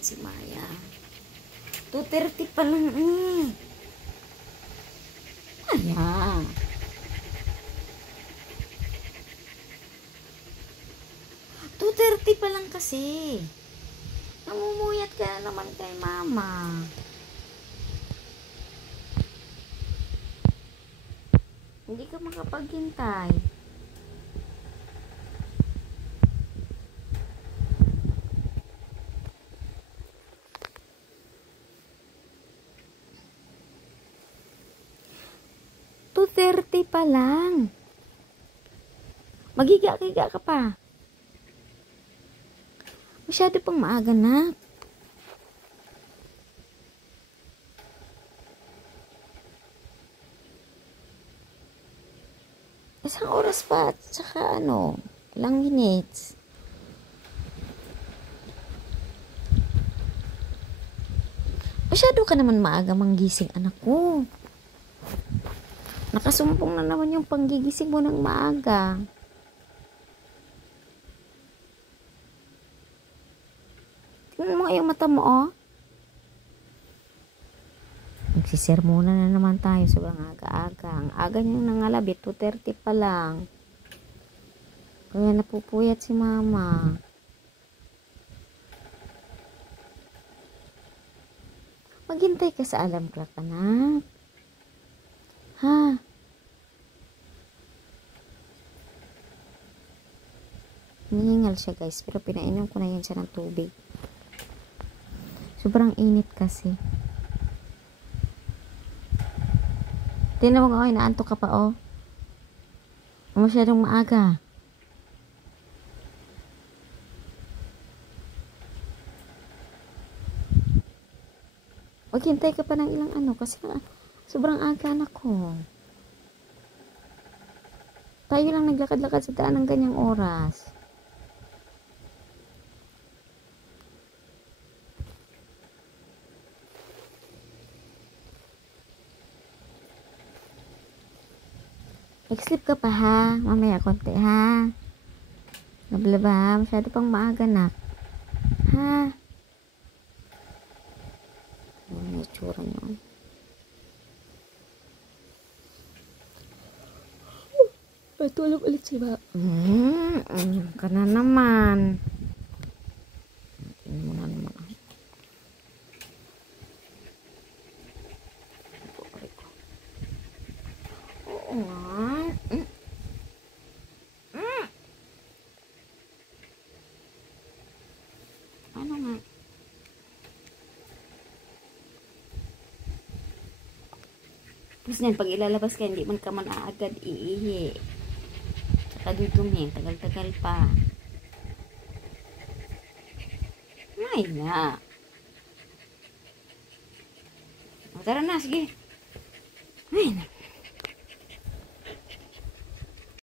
naman si Maya. 2:30 pa lang eh. Maya. 2:30 pa lang kasi. Namumuyat ka na naman kay mama. Hindi ka makapaghintay. $2:30 pa lang. Magiga-giga ka pa. Masyado pang maaga na. Isang oras pa at saka ilang minutes. Masyado ka naman maaga manggising, anak ko. Nakasumpong na naman yung panggigising mo ng maaga. Tingnan mo yung mata mo, oh. Nagsisermona na naman tayo sobrang aga-aga. Ang aga niyang nangalabit, 2:30 pa lang. Kaya napupuyat si mama. Maghintay ka sa alarm clock, anak. Ha? Hinihingal siya, guys. Pero pinainom ko na yan siya ng tubig. Sobrang init kasi. Tingnan mo nga, inaantok ka pa, oh. Masyadong maaga. Maghintay ka pa ng ilang kasi sobrang aga na ko. Tayo lang naglakad-lakad sa daan ng ganyang oras. Nag-sleep ka pa ha? Mamaya konti ha? Nablaba ha? Masyado pang maaga nak. Ha? Ano yung itsura niyo? Patulog ulit si ba? Ka na naman. Tingnan mo na naman. Oo nga. Ano nga? Tapos yan, pag ilalabas ka, hindi man ka man agad iihi. Tsaka dudumi, tagal-tagal pa. Ay na. Tara na, sige. Ay na.